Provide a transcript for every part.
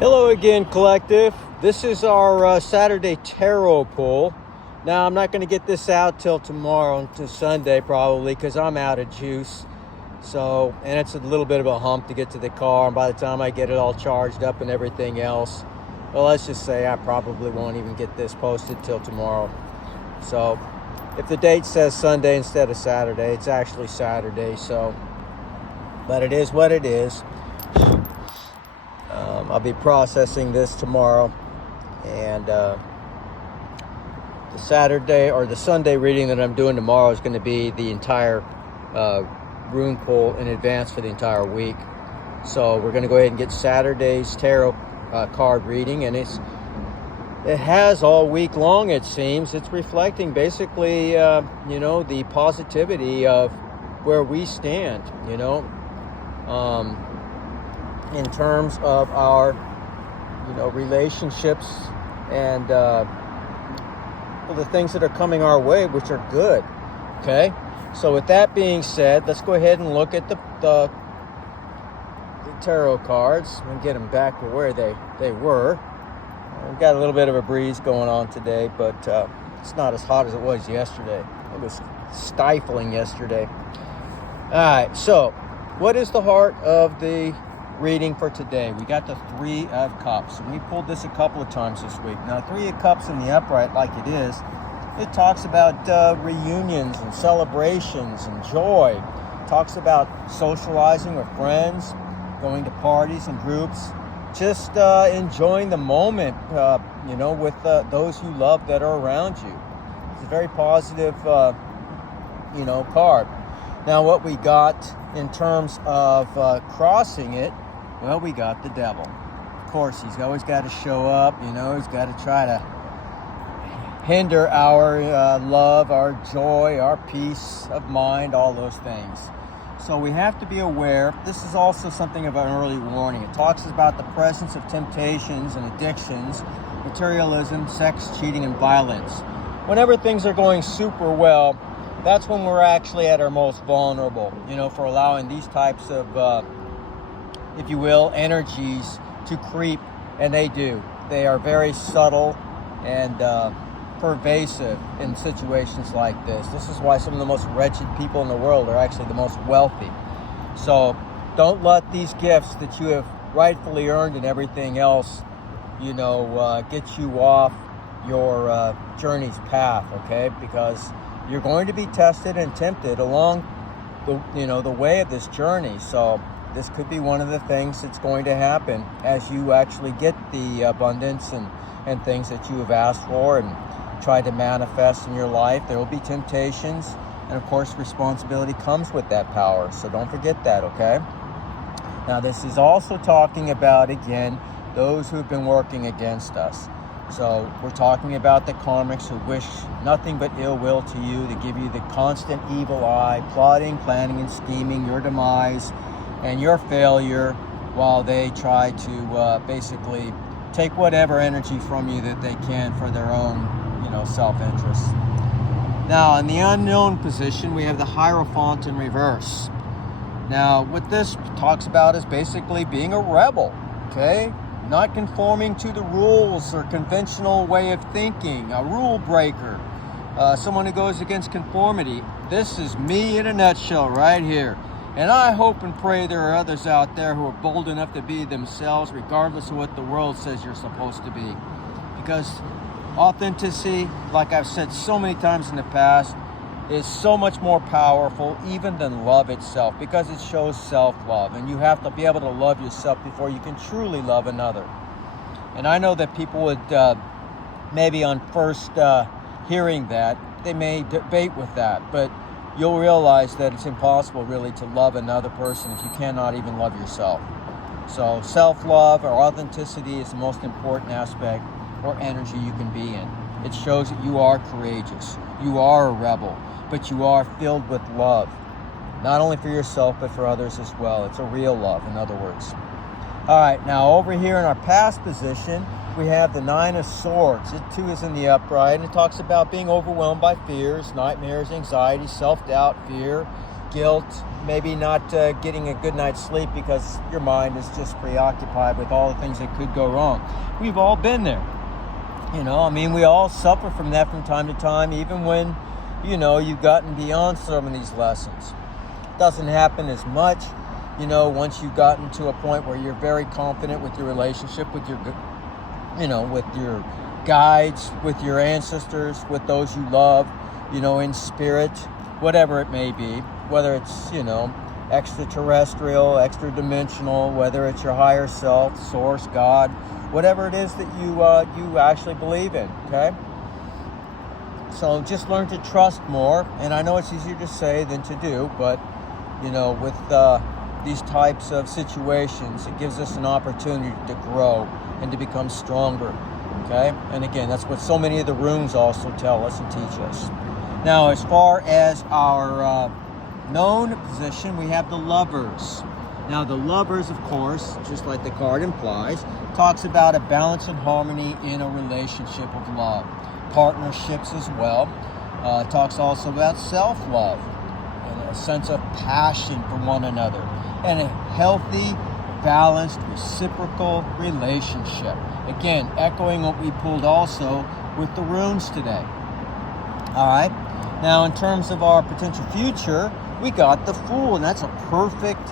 Hello again, collective. This is our Saturday tarot pull. Now, I'm not going to get this out till tomorrow, to Sunday probably, because I'm out of juice. So, and it's a little bit of a hump to get to the car, and by the time I get it all charged up and everything else, well, let's just say I probably won't even get this posted till tomorrow. So, if the date says Sunday instead of Saturday, it's actually Saturday, so, but it is what it is. I'll be processing this tomorrow, and the Saturday or the Sunday reading that I'm doing tomorrow is going to be the entire rune pull in advance for the entire week. So we're going to go ahead and get Saturday's tarot card reading, and it has all week long, it seems. It's reflecting basically, the positivity of where we stand, in terms of our, relationships and the things that are coming our way, which are good. Okay, so with that being said, let's go ahead and look at the tarot cards and get them back to where they were. We've got a little bit of a breeze going on today, but it's not as hot as it was yesterday. It was stifling yesterday. All right, so what is the heart of the reading for today? We got the Three of Cups, and we pulled this a couple of times this week. Now, Three of Cups in the upright, like it is, it talks about reunions and celebrations and joy. It talks about socializing with friends, going to parties and groups, just enjoying the moment, with those you love that are around you. It's a very positive, card. Now, what we got in terms of crossing it, well, we got the devil. Of course, he's always got to show up, he's got to try to hinder our love, our joy, our peace of mind, all those things. So we have to be aware. This is also something of an early warning. It talks about the presence of temptations and addictions, materialism, sex, cheating, and violence. Whenever things are going super well, that's when we're actually at our most vulnerable, for allowing these types of, if you will, energies to creep. And they do. They are very subtle and pervasive in situations like this. This is why some of the most wretched people in the world are actually the most wealthy. So don't let these gifts that you have rightfully earned and everything else, get you off your journey's path, okay? Because you're going to be tested and tempted along the way of this journey. So this could be one of the things that's going to happen as you actually get the abundance and things that you have asked for and try to manifest in your life. There will be temptations, and of course responsibility comes with that power. So don't forget that, okay? Now, this is also talking about, again, those who've been working against us. So we're talking about the karmics who wish nothing but ill will to you, to give you the constant evil eye, plotting, planning, and scheming your demise and your failure, while they try to basically take whatever energy from you that they can for their own, self-interest. Now, in the unknown position, we have the Hierophant in reverse. Now, what this talks about is basically being a rebel, okay? Not conforming to the rules or conventional way of thinking, a rule breaker, someone who goes against conformity. This is me in a nutshell right here. And I hope and pray there are others out there who are bold enough to be themselves regardless of what the world says you're supposed to be. Because authenticity, like I've said so many times in the past, is so much more powerful even than love itself, because it shows self-love, and you have to be able to love yourself before you can truly love another. And I know that people would maybe on first hearing that, they may debate with that, but you'll realize that it's impossible really to love another person if you cannot even love yourself. So self-love or authenticity is the most important aspect or energy you can be in. It shows that you are courageous, you are a rebel, but you are filled with love, not only for yourself, but for others as well. It's a real love, in other words. All right, now over here in our past position, we have the Nine of Swords. It too is in the upright, and it talks about being overwhelmed by fears, nightmares, anxiety, self-doubt, fear, guilt, maybe not getting a good night's sleep because your mind is just preoccupied with all the things that could go wrong. We've all been there. We all suffer from that from time to time, even when, you've gotten beyond some of these lessons. It doesn't happen as much, once you've gotten to a point where you're very confident with your relationship with your, with your guides, with your ancestors, with those you love, in spirit, whatever it may be, whether it's, extraterrestrial, extra-dimensional, whether it's your higher self, source, God, whatever it is that you actually believe in, okay? So just learn to trust more, and I know it's easier to say than to do, but, with these types of situations, it gives us an opportunity to grow and to become stronger, okay? And again, that's what so many of the runes also tell us and teach us. Now, as far as our known position, we have the Lovers. Now, the Lovers, of course, just like the card implies, talks about a balance and harmony in a relationship of love. Partnerships as well. Talks also about self-love and a sense of passion for one another and a healthy, balanced, reciprocal relationship. Again, echoing what we pulled also with the runes today. All right. Now, in terms of our potential future, we got the Fool, and that's a perfect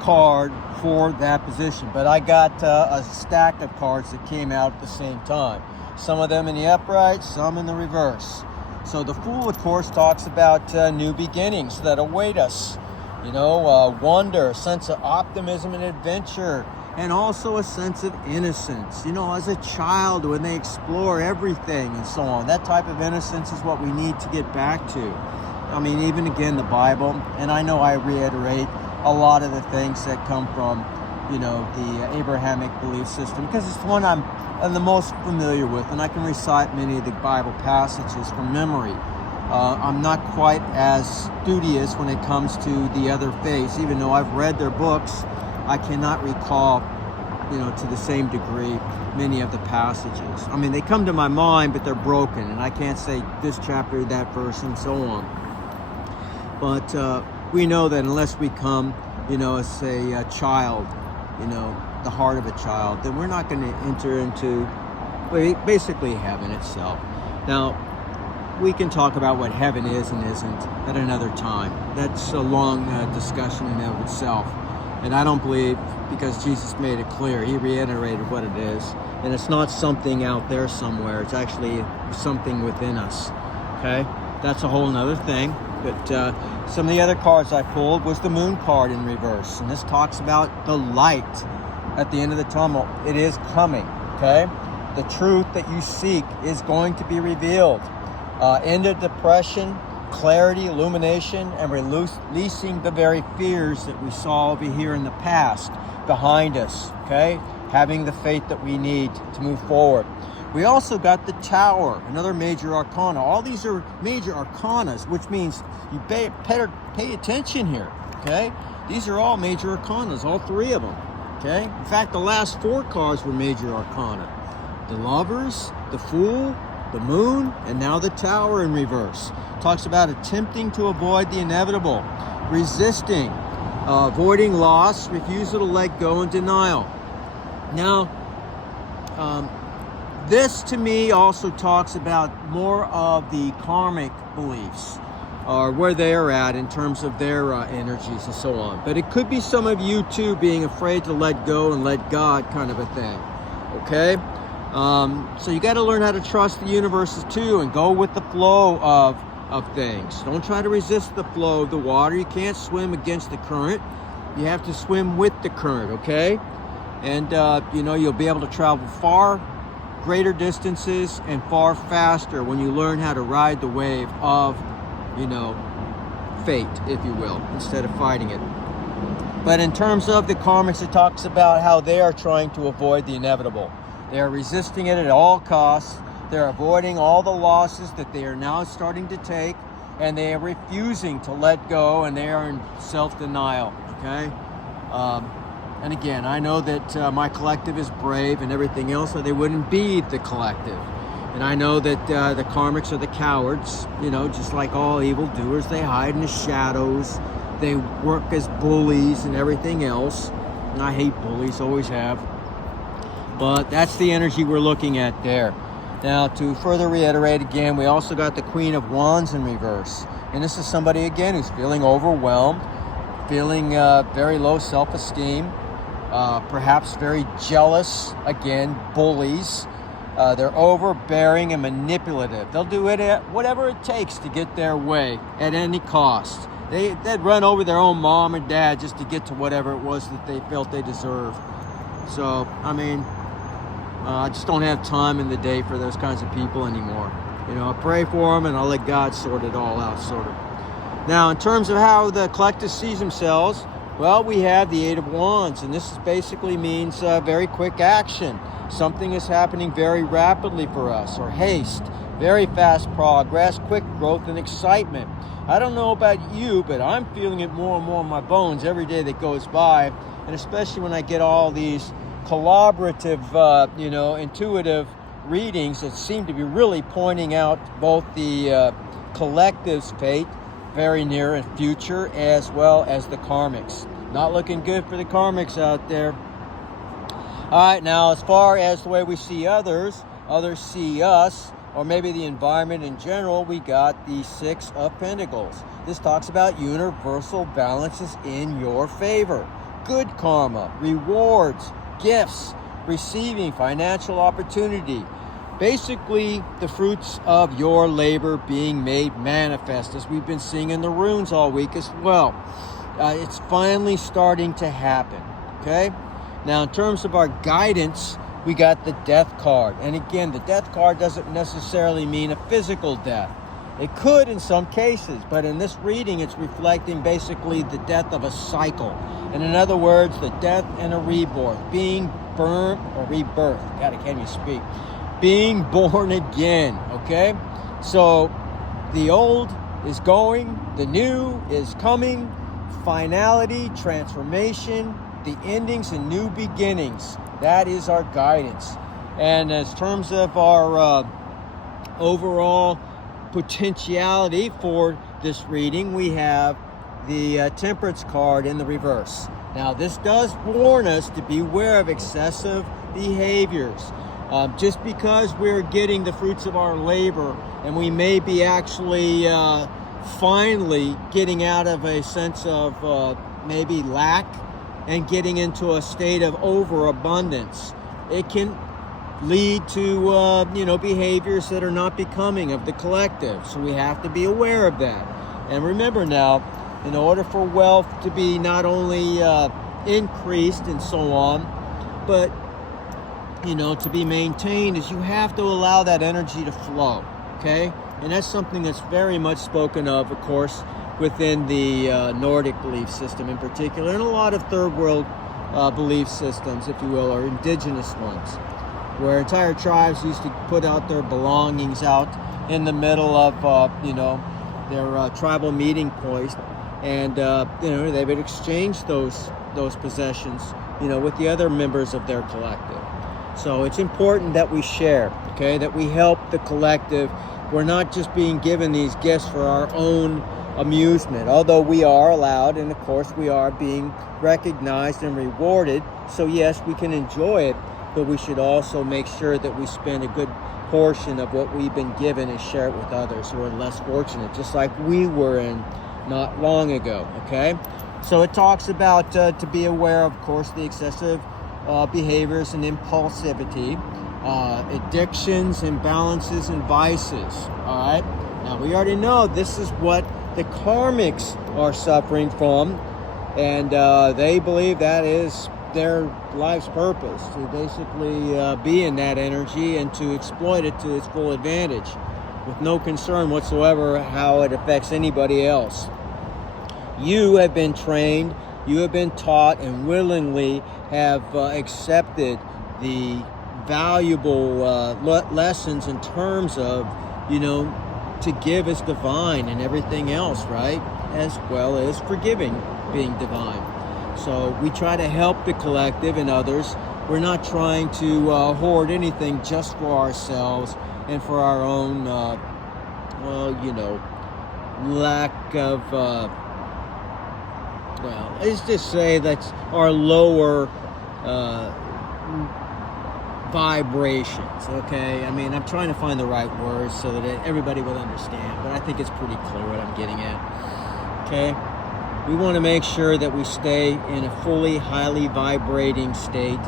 card for that position. But I got a stack of cards that came out at the same time. Some of them in the upright, some in the reverse. So the Fool, of course, talks about new beginnings that await us. Wonder, a sense of optimism and adventure, and also a sense of innocence. As a child when they explore everything and so on. That type of innocence is what we need to get back to. Even again, the Bible, and I know I reiterate a lot of the things that come from, the Abrahamic belief system, because it's the one I'm the most familiar with, and I can recite many of the Bible passages from memory. I'm not quite as studious when it comes to the other faiths, even though I've read their books. I cannot recall, to the same degree, many of the passages. They come to my mind, but they're broken, and I can't say this chapter, that verse, and so on. But we know that unless we come, as a child, the heart of a child, then we're not going to enter into basically heaven itself. Now, we can talk about what heaven is and isn't at another time. That's a long discussion in and of itself. And I don't believe, because Jesus made it clear, he reiterated what it is. And it's not something out there somewhere. It's actually something within us. Okay? That's a whole nother thing. But some of the other cards I pulled was the Moon card in reverse. And this talks about the light at the end of the tunnel. It is coming. Okay? The truth that you seek is going to be revealed. End of depression, clarity, illumination, and releasing the very fears that we saw over here in the past behind us, okay? Having the faith that we need to move forward. We also got the Tower, another major arcana. All these are major arcanas, which means you pay attention here, okay? These are all major arcanas, all three of them, okay? In fact, the last four cards were major arcana. The Lovers, the Fool, the Moon, and now the Tower in reverse. Talks about attempting to avoid the inevitable, resisting, avoiding loss, refusal to let go, and denial. Now, this to me also talks about more of the karmic beliefs, or where they are at in terms of their energies and so on. But it could be some of you too being afraid to let go and let God kind of a thing, okay? So you got to learn how to trust the universe too and go with the flow of things. Don't try to resist the flow of the water. You can't swim against the current. You have to swim with the current, okay? And, you'll be able to travel far greater distances and far faster when you learn how to ride the wave of, fate, if you will, instead of fighting it. But in terms of the karmics, it talks about how they are trying to avoid the inevitable. They are resisting it at all costs. They're avoiding all the losses that they are now starting to take, and they are refusing to let go, and they are in self-denial, okay? And again, I know that my collective is brave and everything else, or they wouldn't be the collective. And I know that the karmics are the cowards, just like all evildoers. They hide in the shadows. They work as bullies and everything else. And I hate bullies, always have. But that's the energy we're looking at there. Now, to further reiterate again, we also got the Queen of Wands in reverse. And this is somebody, again, who's feeling overwhelmed, feeling very low self-esteem, perhaps very jealous, again, bullies. They're overbearing and manipulative. They'll do whatever it takes to get their way at any cost. They'd run over their own mom or dad just to get to whatever it was that they felt they deserved. So, I mean, I just don't have time in the day for those kinds of people anymore. You know, I pray for them and I'll let God sort it all out, sort of. Now, in terms of how the collective sees themselves, well, we have the Eight of Wands, and this basically means very quick action. Something is happening very rapidly for us, or haste, very fast progress, quick growth, and excitement. I don't know about you, but I'm feeling it more and more in my bones every day that goes by, and especially when I get all these collaborative, intuitive readings that seem to be really pointing out both the collective's fate, very near and future, as well as the karmics. Not looking good for the karmics out there. All right, now as far as the way we see others see us, or maybe the environment in general, we got the Six of Pentacles. This talks about universal balances in your favor. Good karma, rewards, gifts, receiving financial opportunity. Basically, the fruits of your labor being made manifest, as we've been seeing in the runes all week as well. It's finally starting to happen, okay? Now, in terms of our guidance, we got the Death card. And again, the Death card doesn't necessarily mean a physical death. It could in some cases, but in this reading, it's reflecting basically the death of a cycle. And in other words, the death and a rebirth, being born or rebirth. God, I can't even speak. Being born again, okay? So the old is going, the new is coming, finality, transformation, the endings and new beginnings. That is our guidance. And as terms of our overall potentiality for this reading, we have the Temperance card in the reverse. Now, this does warn us to beware of excessive behaviors. Just because we're getting the fruits of our labor and we may be actually finally getting out of a sense of maybe lack and getting into a state of overabundance, it can lead to behaviors that are not becoming of the collective. So we have to be aware of that. And remember now, in order for wealth to be not only increased and so on, but to be maintained, is you have to allow that energy to flow, okay? And that's something that's very much spoken of course, within the Nordic belief system in particular, and a lot of third world belief systems, if you will, or indigenous ones, where entire tribes used to put out their belongings out in the middle of, their tribal meeting point, and, they would exchange those possessions, with the other members of their collective. So it's important that we share, okay, that we help the collective. We're not just being given these gifts for our own amusement, although we are allowed, and of course we are being recognized and rewarded. So yes, we can enjoy it, but we should also make sure that we spend a good portion of what we've been given and share it with others who are less fortunate, just like we were in not long ago, okay? So it talks about to be aware, of course, the excessive behaviors and impulsivity, addictions, imbalances, and vices, all right? Now, we already know this is what the karmics are suffering from, and they believe that is their life's purpose, to basically be in that energy and to exploit it to its full advantage with no concern whatsoever how it affects anybody else. You have been trained, you have been taught, and willingly have accepted the valuable lessons in terms of, to give is divine and everything else, right? As well as forgiving being divine. So we try to help the collective and others. We're not trying to hoard anything just for ourselves and for our own, lack of well, let's just say that's our lower vibrations, okay? I mean, I'm trying to find the right words so that everybody will understand, but I think it's pretty clear what I'm getting at, okay? We want to make sure that we stay in a fully, highly vibrating state,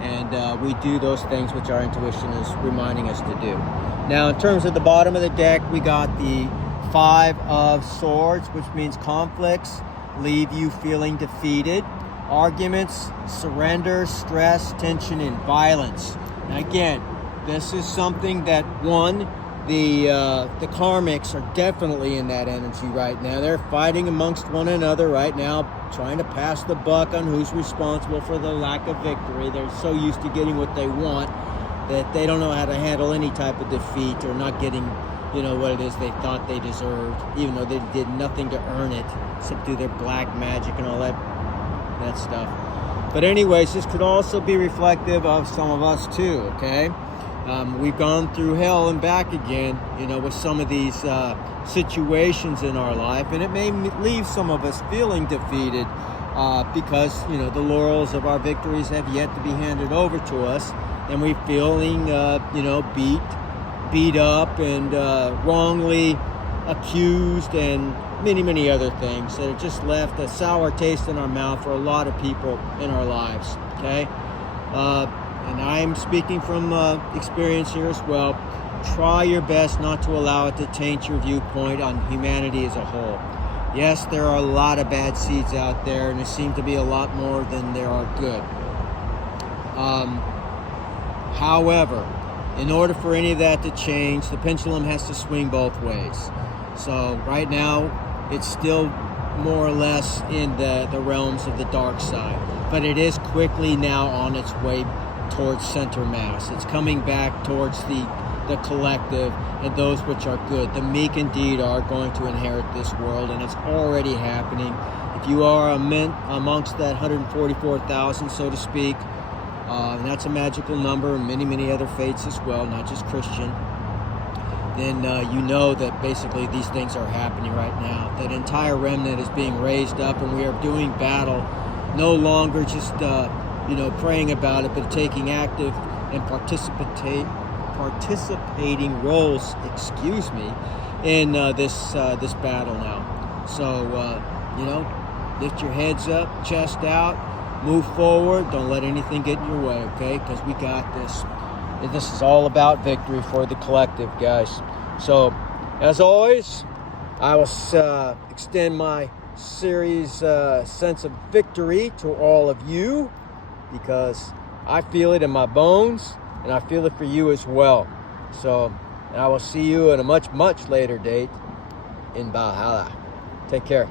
and we do those things which our intuition is reminding us to do. Now, in terms of the bottom of the deck, we got the 5 of Swords, which means conflicts leave you feeling defeated. Arguments, surrender, stress, tension, and violence. And again, this is something that, one, the karmics are definitely in that energy right now. They're fighting amongst one another right now, trying to pass the buck on who's responsible for the lack of victory. They're so used to getting what they want that they don't know how to handle any type of defeat or not getting, you know, what it is they thought they deserved, even though they did nothing to earn it except through their black magic and all that stuff. But anyways, this could also be reflective of some of us too, okay? We've gone through hell and back again, you know, with some of these situations in our life, and it may leave some of us feeling defeated because, you know, the laurels of our victories have yet to be handed over to us, and we're feeling, you know, beat up and wrongly accused and many other things that have just left a sour taste in our mouth for a lot of people in our lives, okay? And I'm speaking from experience here as well. Try your best not to allow it to taint your viewpoint on humanity as a whole. Yes, there are a lot of bad seeds out there, and there seem to be a lot more than there are good. However, in order for any of that to change, the pendulum has to swing both ways. So right now, it's still more or less in the realms of the dark side, but it is quickly now on its way towards center mass. It's coming back towards the collective and those which are good. The meek indeed are going to inherit this world, and it's already happening. If you are amongst that 144,000, so to speak, and that's a magical number, and many other faiths as well, not just Christian, then you know that basically these things are happening right now. That entire remnant is being raised up, and we are doing battle, no longer just you know, praying about it, but taking active and participating roles, in this battle now. So you know, lift your heads up, chest out, move forward. Don't let anything get in your way, okay? Because we got this. This is all about victory for the collective, guys. So, as always, I will extend my series sense of victory to all of you, because I feel it in my bones, and I feel it for you as well. So, I will see you at a much later date in Valhalla. Take care.